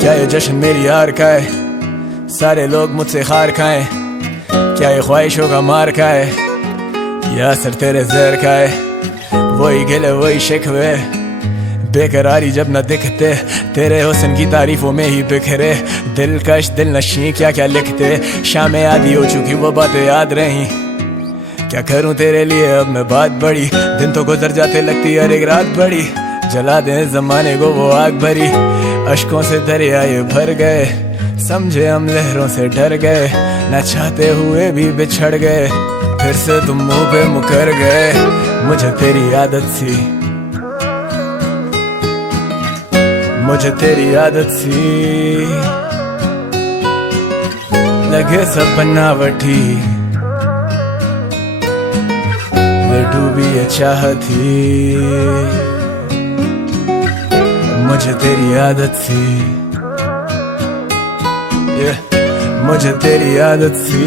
क्या ये जश्न मेरी हार का है, सारे लोग मुझसे हार खाएं। क्या ये ख्वाहिशों का मार का है, या असर तेरे जहर का है। वही गिले वही शिकवे, बेकरारी जब न दिखते, तेरे हुस्न की तारीफों में ही बिखरे। दिलकश दिल नशी क्या क्या लिखते, शामें आधी हो चुकी वो बातें याद रही। क्या करूं तेरे लिए अब मैं बात बड़ी, दिन तो गुजर जाते लगती हर एक रात बड़ी। जला दे जमाने को वो आग भरी, अश्कों से दरिया ये भर गए। समझे हम लहरों से डर गए, न चाहते हुए भी बिछड़ गए। फिर से तुम मुंह पे मुकर गए, मुझे तेरी आदत सी, मुझे तेरी आदत सी लगे सब बनावटी। मैं डूबी ये चाहती, मुझे तेरी आदत सी, मुझे तेरी आदत सी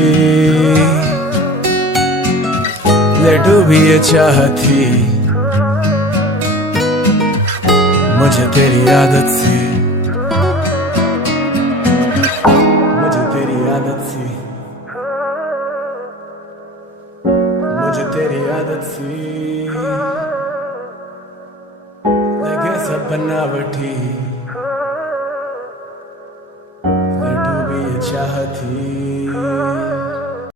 ले डूबी ये चाहती। मुझे तेरी आदत सी, मुझे तेरी आदत सी, मुझे तेरी आदत सी लगे सब बनावटी। मैं डूबी ये चाहती,